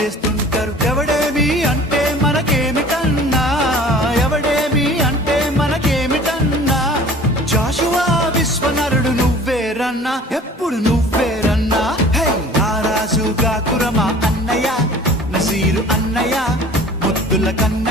చేస్తుంటారు. ఎవడేమి అంటే మనకేమిటన్నా, ఎవడేమి అంటే మనకేమిటన్నా. జాషువా విశ్వనరుడు నువ్వేరన్నా, ఎప్పుడు నువ్వేరన్నా. హే రారాజు గాకురమా అన్నయ్య, నసీరు అన్నయ్య, ముద్దుల కన్న